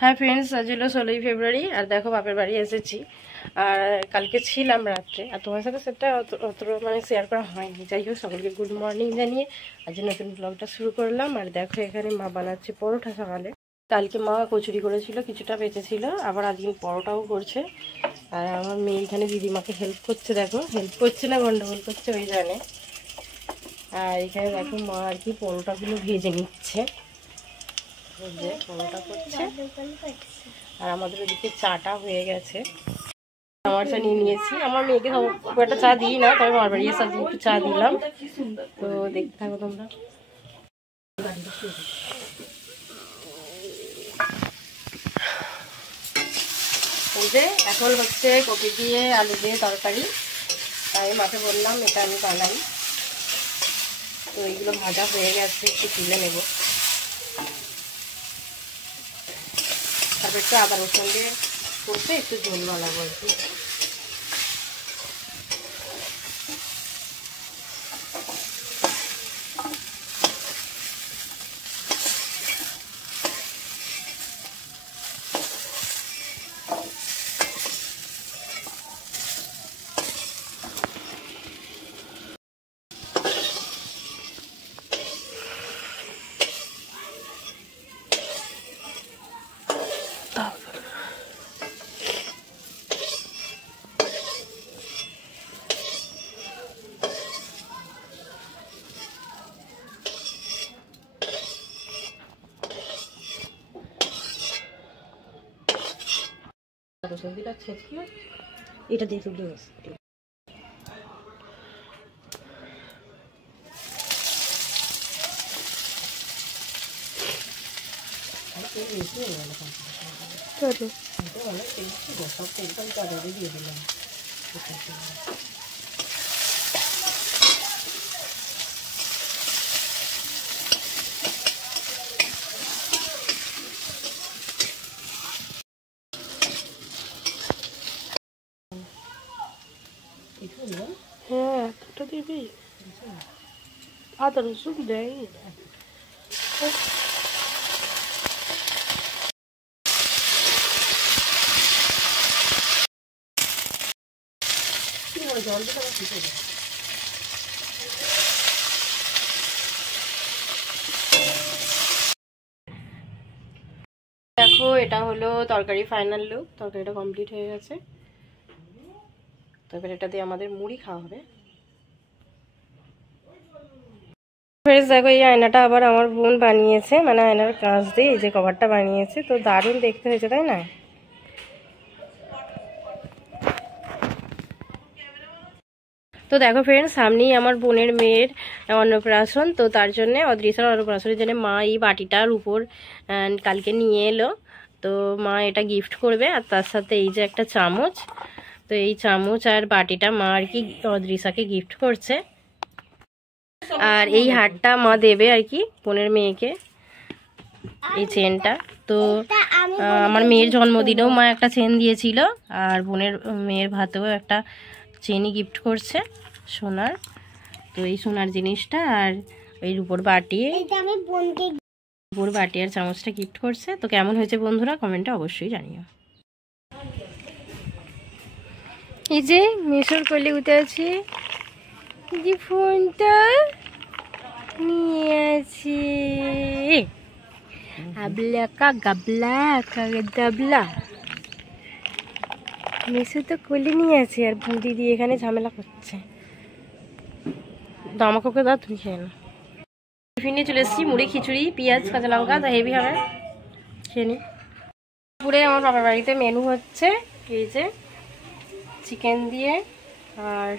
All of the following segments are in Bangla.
হ্যাঁ ফ্রেন্ডস, আজ হলো 16ই ফেব্রুয়ারি আর দেখো বাপের বাড়ি এসেছি। আর কালকে ছিলাম রাত্রে, আর তোমার সাথে সেটা অত মানে শেয়ার করা হয়নি। যাই হোক, সকলকে গুড মর্নিং জানিয়ে আজ নতুন ব্লগটা শুরু করলাম। আর দেখো এখানে মা বানাচ্ছে পরোটা সকালে। কালকে মা কচুরি করেছিল, কিছুটা বেঁচেছিল, আবার আজকে পরোটাও করছে। আর আমার মেয়ে এখানে দিদিমাকে হেল্প করছে, দেখো হেল্প করছে না গন্ডগোল করছে ওই জানে। আর এখানে দেখো মা আর কি পরোটাগুলো ভেজে নিচ্ছে, যে পরোটা করছে। আর আমাদের ওদিকে চাটা হয়ে গেছে, আমার চা নিয়ে নিয়েছি। আমার মেয়েকে খুব একটা চা দিই না, তবে আমার বাড়ি এসে একটু চা দিলাম। তো দেখতে থাকো তোমরা। এই যে এখন হচ্ছে কপি দিয়ে আলু দিয়ে তরকারি, তাই মাকে বললাম এটা আমি বানাই। তো এইগুলো ভাজা হয়ে গেছে, একটু তুলে নেব। তারপর একটু আদা রসুন দিয়ে করতে একটু ঝোল বানাবো আর কি। রসুন দিলে ছেঁচকি এটা দিয়ে তুলে গেছে। সব তেলটা তাদের দিয়ে দিলাম। হ্যাঁ, একটা দিবি, আদা রসুন দেয়। জল দিলে আমার ঠিক হবে। দেখো এটা হলো তরকারি ফাইনাল লুক, তরকারিটা কমপ্লিট হয়ে গেছে। তারপরে এটা দিয়ে আমাদের মুড়ি খাওয়া হবে। দেখো এই আয়নাটা আবার আমার বোন বানিয়েছে, মানে আয়নার কাঁচ দিয়ে এই যে কভারটা বানিয়েছে, তো দারুণ দেখতে হয়েছে তাই না? তো দেখো ফ্রেন্ডস, সামনেই আমার বোনের মেয়ের অন্নপ্রাশন, তো তার জন্য অদৃশ্যার অন্নপ্রাশনের জন্য মা এই বাটিটার উপর কালকে নিয়ে এলো। তো মা এটা গিফট করবে, আর তার সাথে এই যে একটা চামচ, তো এই চামচ আর বাটিটা মা আর কি অদৃশ্যাকে গিফট করছে। আর এই হারটা মা দেবে আর কি বোনের মেয়েকে, এই চেনটা। তো আমার মেয়ের জন্মদিনেও মা একটা চেন দিয়েছিল, আর বোনের মেয়ের ভাতেও একটা চেনই গিফট করছে সোনার। তো এই সোনার জিনিসটা আর এই রূপোর বাটি, রূপোর বাটি আর চামচটা গিফট করছে। তো কেমন হয়েছে বন্ধুরা কমেন্টে অবশ্যই জানিও। এই যে মিশোর কোলে উঠে আছে, যে ফোনটা নিয়ে আছে, আবলা কা গাবলা কা দাবলা। মিশো তো কোলে নিয়ে আছে, আর দিদি এখানে ঝামেলা করছে। তো আমাকে ওকে দাও, তুমি খেয়ে না। টিফিন নিয়ে চলে এসেছি, মুড়ি খিচুড়ি পেঁয়াজ কাঁচা লঙ্কা, তো হেভি হবে, খেয়ে নি। পুরে আমার বাবার বাড়িতে মেনু হচ্ছে এই যে চিকেন দিয়ে আর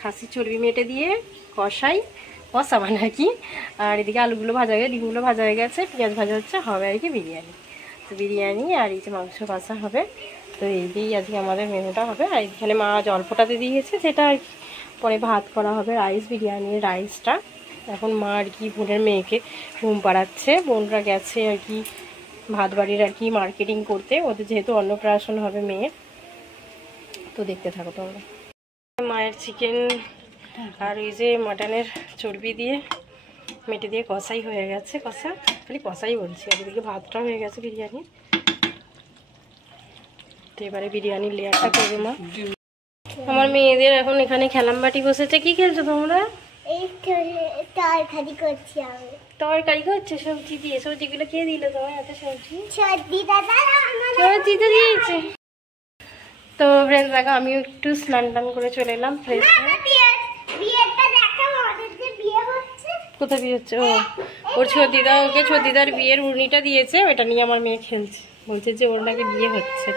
খাসি চর্বি মেটে দিয়ে কষা মানে আর কি। আর এদিকে আলুগুলো ভাজা হয়ে ডিমগুলো ভাজা হয়ে গেছে, পেঁয়াজ ভাজা হচ্ছে, হবে আর কি বিরিয়ানি। তো বিরিয়ানি আর এই যে মাংস কষা হবে। তো এই দিয়েই আজকে আমাদের মেনুটা হবে। আর এখানে মা জল ফোটাতে দিয়েছে, যেটা আর কি পরে ভাত করা হবে, রাইস, বিরিয়ানির রাইসটা। এখন মা আর কি বোনের মেয়েকে ঘুম পাড়াচ্ছে। বোনরা গেছে আর কি ভাত বাড়ির আর কি মার্কেটিং করতে, ওদের যেহেতু অন্নপ্রাশন হবে মেয়ের। তো দেখতে থাকো তোমরা। মায়ের চিকেন আর ওই যে মাটনের চর্বি দিয়ে মেটে দিয়ে কষাই হয়ে গেছে, কষা খালি কষাই বলছি। আর এদিকে ভাতটা হয়ে গেছে বিরিয়ানি, এবারে বিরিয়ানির লেয়ারটা করবে মা। আমার মেয়েদের এখন এখানে খেলাম-বাটি বসেছে। কি খেলছো তোমরা? এই তরকারি করছি আমি। তরকারি করছে সবজি দিয়ে? সবজিগুলো কে দিল তোমার এত সবজি? সর্দি দাদা সবজি তো দিয়েছে। তো ফ্রেন্ডস দেখো আমিও একটু স্নান টান করে চলে এলাম ফ্রেশ হয়ে। কোথায় বিয়ে হচ্ছে? ও ওর ছোটিদা ওকে ছোটিদার বিয়ের উড়নিটা দিয়েছে, ওটা নিয়ে আমার মেয়ে খেলছে, বলছে যে ওর নাকি বিয়ে হচ্ছে।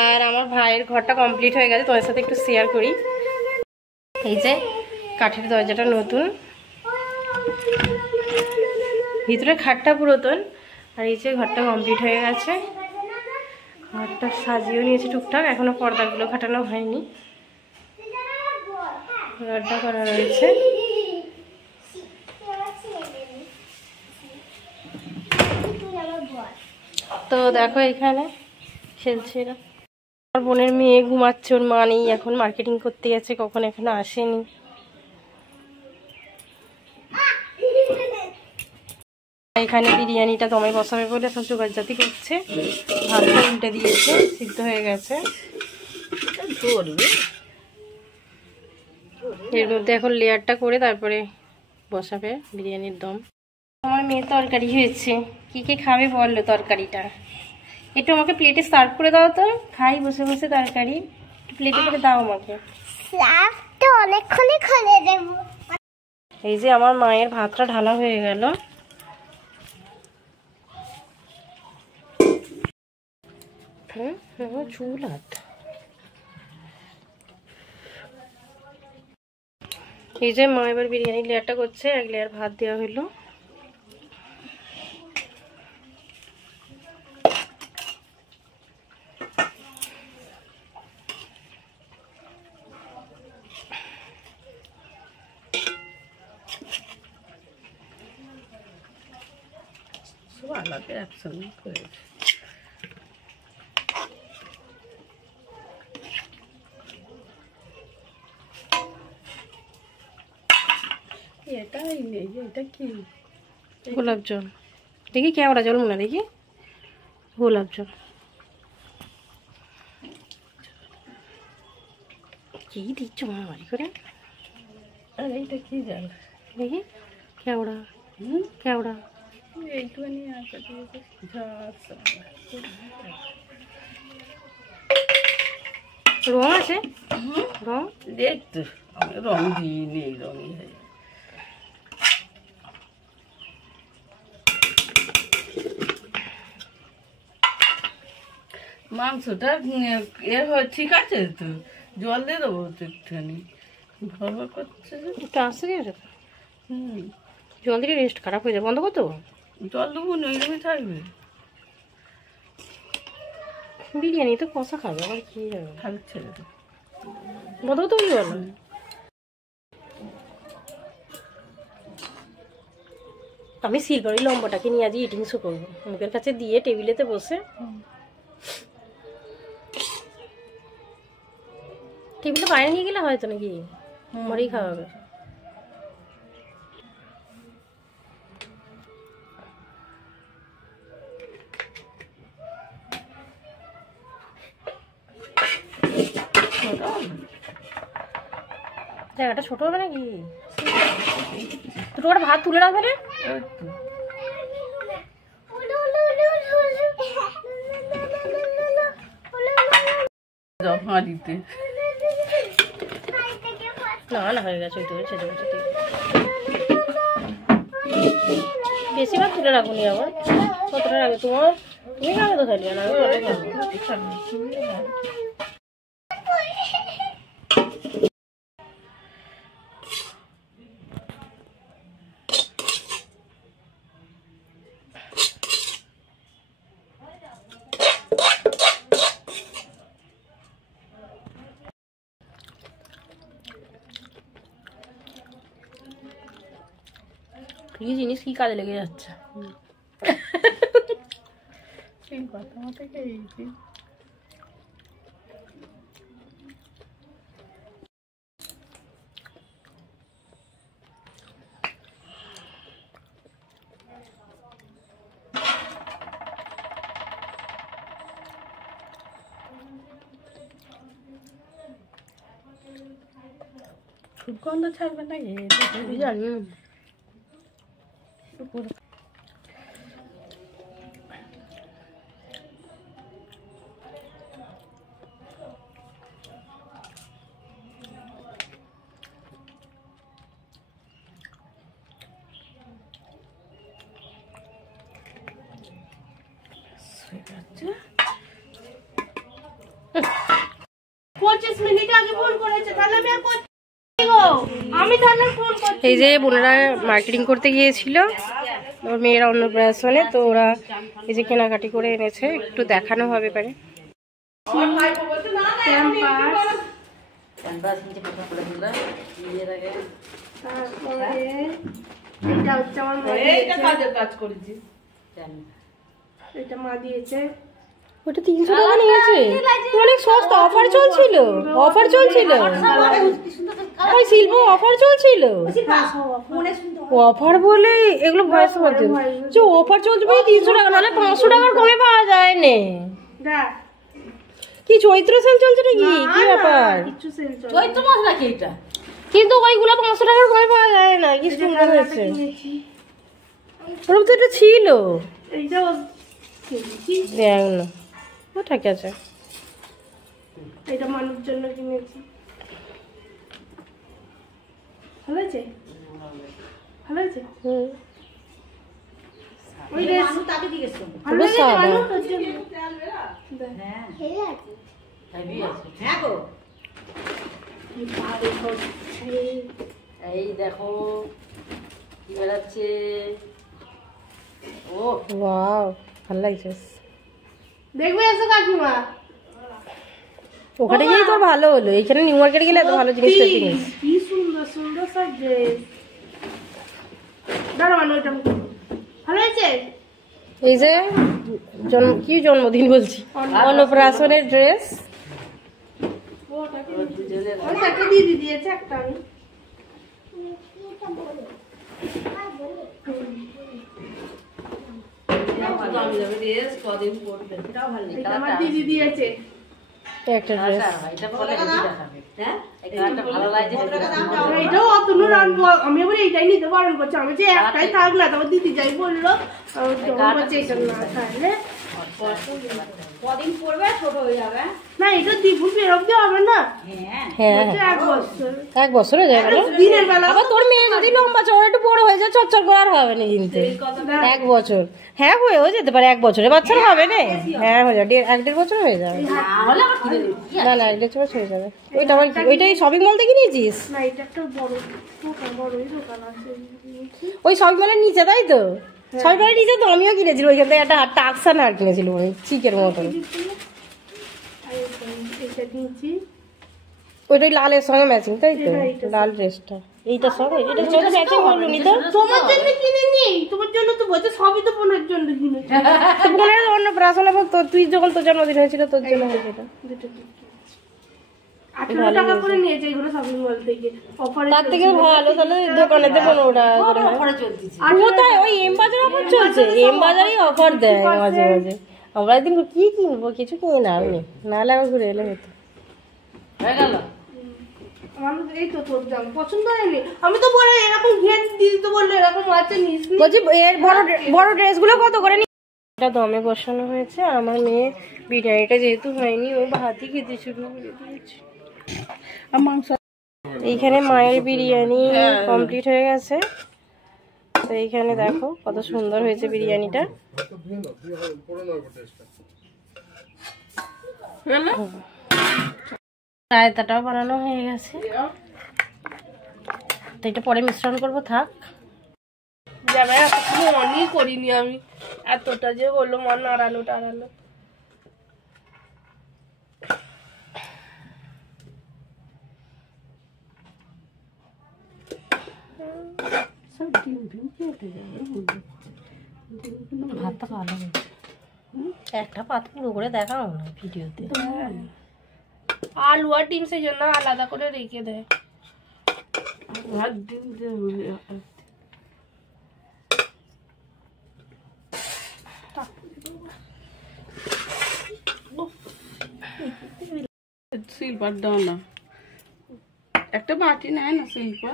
আর আমার ভাইয়ের ঘরটা কমপ্লিট হয়ে গেছে, তোমার সাথে একটু শেয়ার করি। এই যে কাঠের দরজাটা নতুন, ভিতরে খাটটা পুরাতন, আর এই যে ঘরটা কমপ্লিট হয়ে গেছে। ঘরটা সাজিয়েও নিয়েছে টুকটাক, এখনো পর্দাগুলো খাটানো হয়নি, রডটা করা রয়েছে। তো দেখো এখানে খেলছে এরা। আমার বোনের মেয়ে ঘুমাচ্ছে, ওর মা নেই, এখন মার্কেটিং করতে গেছে, কখন এখনো আসেনি। এখানে বিরিয়ানিটা দমে বসাবে বলে সব জোগাড়জাতি করছে। ভাতটা উল্টে দিয়েছে, সিদ্ধ হয়ে গেছে। এর মধ্যে এখন লেয়ারটা করে তারপরে বসাবে বিরিয়ানির দম। আমার মেয়ের তরকারি হয়েছে, কি কি খাবে বললো তরকারিটা? একটু আমাকে প্লেটে সার্ভ করে দাও তো, খাই বসে বসে তরকারি, প্লেটে করে দাও আমাকে। অনেকক্ষণই খুলে দেব। এই যে আমার মায়ের ভাতটা ঢালা হয়ে গেল। চুল হাত। এই যে মা এবার বিরিয়ানির লেয়ারটা করছে, এক লেয়ার ভাত দেওয়া হলো। আলাদা একসঙ্গে করেছে। এটা কি? গোলাপ জল দেখি, কেওড়া জল মনে দেখি, গোলাপ জল কি দিচ্ছ মারামারি করে? আর এইটা কি জল দেখি, কেওড়া। কেওড়া এইটুখানি রং আছে, রং দেখতো আমি রং দিইনি, এই রঙই হয়। মাংসটা ঠিক আছে তো, জল দিয়ে দেবো তো একটুখানি, ভরভর করছে একটু আসতে গিয়েছে তো। জল দিলে রেস্ট খারাপ হয়ে যায়, বন্ধ করতে হবে। জল দেবো না, ওইরকমই থাকবে। বিরিয়ানি তো কষা খাবে, আবার কি যাবে, থাকছে ছেড়ে দেবো, বন্ধ করতে কি বলো? আমি সিলভারি লম্বাটাকে নিয়ে আজ ইটিং শো করবো, মুখের কাছে দিয়ে টেবিলেতে বসে। টেবিলে বাইরে নিয়ে গেলে হয়তো নাকি মরেই খাওয়া হবে। জায়গাটা ছোট হবে নাকি? দুটো করে ভাত তুলে রাখবে না? হাঁড়িতে না না হয়ে গেছে, ওই তো ছেড়ে গেছে। বেশি ভাত তুলে রাখুনি, আবার কতটা রাখবে তোমার? তুমি খাবে তো খালি, আমি খাবো। কি জিনিস কি কাজে লেগে যাচ্ছে। খুব গন্ধ ছাড়বে না জানি এই যে বোনেরা মার্কেটিং করতে গিয়েছিল ওর মেয়েরা অন্নপ্রাশনে, তো ওরা এই যে কেনাকাটি করে এনেছে, একটু দেখানো হবে পারে। এটা মা দিয়েছে, ওটা 300 টাকা নিয়েছে, অনেক সস্তা, অফার চলছিল, অফার চলছিল ওই শিল্প অফার চলছিল, অফার বলে এগুলো ভয়েস বলতে যে অফার চলছে 300 টাকা, নাহলে 500 টাকার কমে পাওয়া যায় না। কি চৈত্র সেল চলছে নাকি, কি ব্যাপার? চৈত্র মাস নাকি এটা? কিন্তু ওইগুলো 500 টাকার কমে পাওয়া যায় না, কি সুন্দর হয়েছে। ওরকম তো এটা ছিল, দেখ না ও ঠিক আছে। এটা মানুষ জন্য কিনেছি, ভালো আছে, ভালো আছে। ওই রে মানুষ তাকে দিয়েছ, ভালো আছে মানুষ তোর জন্য। হ্যাঁ ঠিক আছে, হেভি আছে। হ্যাঁ গো এই পারে হচ্ছে, এই দেখো কি বেরাচ্ছে। ও ওয়াও ভালো লাগছে, দেখবে এসো কাকিমা। ওখানে গিয়ে তো ভালো হলো, এখানে নিউ মার্কেটে গেলে এত ভালো জিনিস পেতে নেই। কি সুন্দর সুন্দর সব ড্রেস, দাঁড়াও ওইটা ভালো আছে। এই যে কি জন্মদিন বলছি, অন্নপ্রাশনের ড্রেস, একটা দিদি দিয়েছে, একটা আমি আমার দিদি দিয়েছে একটা ড্রেস। এটাও অতনু রানবো আমি, আবার এইটাই নিতে বারণ করছি, আমি যে একটাই থাক না, তোমার দিদি যাই বললো এটা না তাহলে কদিন পড়বে ছোট হয়ে যাবে না, এটা দ্বিগুণ বেরোতে হবে না। হ্যাঁ 1 বছর, 1 বছর হয়ে যায় দিনের বেলা। আবার তোর মেয়ে যদি লম্বা চড়া একটু বড় হয়ে যায় চচ্চর করে আর হবে না কিন্তু 1 বছর, হ্যাঁ হয়েও যেতে পারে 1 বছরে বাচ্চার হবে না, হ্যাঁ হয়ে যাবে 1-1.5 বছর হয়ে যাবে, না না 1-1.5 বছর হয়ে যাবে। ওইটা আবার ওইটাই শপিং মল থেকে নিয়েছিস? না এটা একটা বড় দোকান, বড়ই দোকান আছে ওই শপিং মলের নিচে, তাই তো? শপিং মলের নিচে তো আমিও কিনেছিলাম, ওইখান থেকে একটা টাকসান আর কিনেছিলাম, ওই চিকের মতন, এটা দিয়েছি। ওইটা ওই লালের সঙ্গে ম্যাচিং, তাই তো? লাল ড্রেসটা এইটার সঙ্গে, এটার সঙ্গে ম্যাচিং হলো নি তো? তোমার জন্য কিনিনি, তোমার জন্য তো বলছে, সবই তো বোনের জন্য কিনেছি। তো বোনের অন্নপ্রাশন, এবং তুই যখন তোর জন্মদিন হয়েছিল তোর জন্য হয়েছে এটা। 18 টাকা করে নিয়েছে এগুলো শপিং মল থেকে, অফারে। তার থেকে ভালো তাহলে দোকানেতে 15 টাকা করে অফারে চলছে। কোথায়? ওই এম বাজারে অফার চলছে, এম বাজারেই অফার দেয় মাঝে মাঝে। আমরা একদিন কি কিনবো, কিছু কিনে না আমি, নাহলে আবার ঘুরে এলে হতো। হয়ে গেল মানুষ, এই তো তোর জাম পছন্দ হয়নি, আমি তো বলে এরকম ঘের দিদি তো বললো এরকম আছে নিস। বলছি এর বড় ড্রেসগুলো কত করে? এটা দমে বসানো হয়েছে, আর আমার মেয়ে বিরিয়ানিটা যেহেতু হয়নি ও ভাতই খেতে শুরু করে দিয়েছে। মাংস এইখানে মায়ের বিরিয়ানি কমপ্লিট হয়ে গেছে, তো এইখানে দেখো কত সুন্দর হয়েছে বিরিয়ানিটা। রায়তাটাও বানানো হয়ে গেছে, তো এটা পরে মিশ্রণ করবো, থাক। যাবে এতক্ষণ অনই করিনি আমি, এতটা যে হলো মা নাড়ালো টাড়ালো। ভাতটা ভালো হয়েছে, একটা পাত পুরো করে দেখাও না ভিডিওতে। আলু আর ডিম সেই জন্য আলাদা করে রেখে দেয়। সিলভার দাও না, একটা বাটি নেয় না শিল্পা।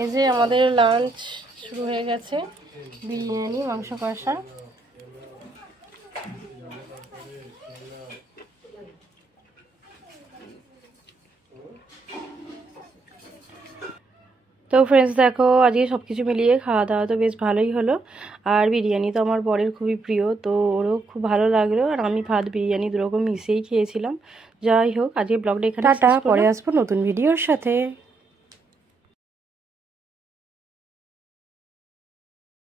এই যে আমাদের লাঞ্চ শুরু হয়ে গেছে, বিরিয়ানি, মাংস কষা। তো ফ্রেন্ডস দেখো, আজকে সব কিছু মিলিয়ে খাওয়া দাওয়া তো বেশ ভালোই হলো। আর বিরিয়ানি তো আমার বরের খুবই প্রিয়, তো ওরও খুব ভালো লাগলো। আর আমি ভাত বিরিয়ানি দুরকম মিশিয়েই খেয়েছিলাম। যাই হোক, আজকে ব্লগটা এখানে টাটা, পরে আসবো নতুন ভিডিওর সাথে।